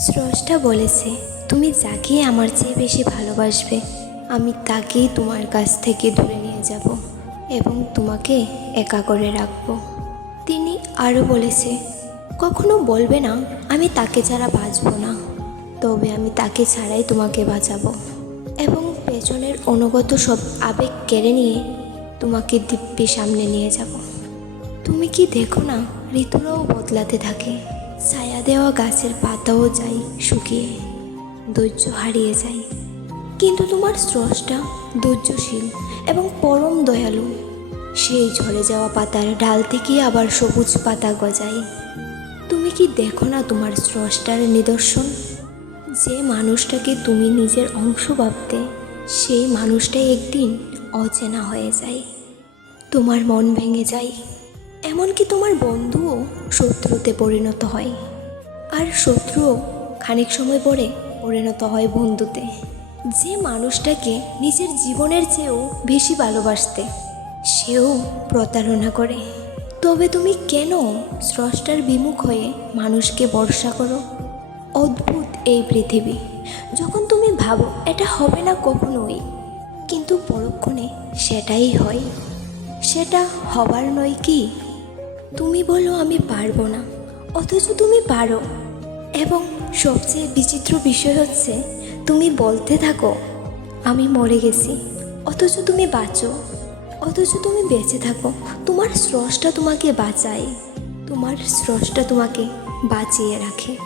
স্রষ্টা বলেছে, তুমি যাকে আমার চেয়ে বেশি ভালোবাসবে, আমি তাকেই তোমার কাছ থেকে দূরে নিয়ে যাব এবং তোমাকে একা করে রাখব। তিনি আরও বলেছে, কখনো বলবে না, আমি তাকে ছাড়া বাঁচবো না, তবে আমি তাকে ছাড়াই তোমাকে বাঁচাবো। এবং পেছনের অনুগত সব আবেগ কেড়ে নিয়ে তোমাকে দিব্যি সামনে নিয়ে যাব। তুমি কি দেখো না, ঋতুরাও বদলাতে থাকে। ছায়া দেওয়া গাছের পাতাও যায় শুকিয়ে ধৈর্য হারিয়ে যায় কিন্তু তোমার স্রষ্টা ধৈর্যশীল এবং পরম দয়ালু। সেই ঝরে যাওয়া পাতার ডাল থেকে আবার সবুজ পাতা গজায় তুমি কি দেখো না তোমার স্রষ্টার নিদর্শন? যে মানুষটাকে তুমি নিজের অংশ ভাবতে, সেই মানুষটাই একদিন অচেনা হয়ে যায়। তোমার মন ভেঙে যায়। এমনকি তোমার বন্ধুও শত্রুতে পরিণত হয়। আর শত্রুও খানিক সময় পরে পরিণত হয় বন্ধুতে। যে মানুষটাকে নিজের জীবনের চেয়েও বেশি ভালোবাসতে, সেও প্রতারণা করে। তবে তুমি কেন স্রষ্টার বিমুখ হয়ে মানুষকে ভরসা করো? অদ্ভুত এই পৃথিবী। যখন তুমি ভাবো এটা হবে না কখনোই, কিন্তু পরক্ষণে সেটাই হয়। সেটা হবার নয় কি? তুমি বলো আমি পারব না, অথচ তুমি পারো। এবং সবচেয়ে বিচিত্র বিষয় হচ্ছে, তুমি বলতে থাকো, আমি মরে গেছি, অথচ তুমি বাঁচো, অথচ তুমি বেঁচে থাকো। তোমার স্রষ্টা তোমাকে বাঁচায়, তোমার স্রষ্টা তোমাকে বাঁচিয়ে রাখে।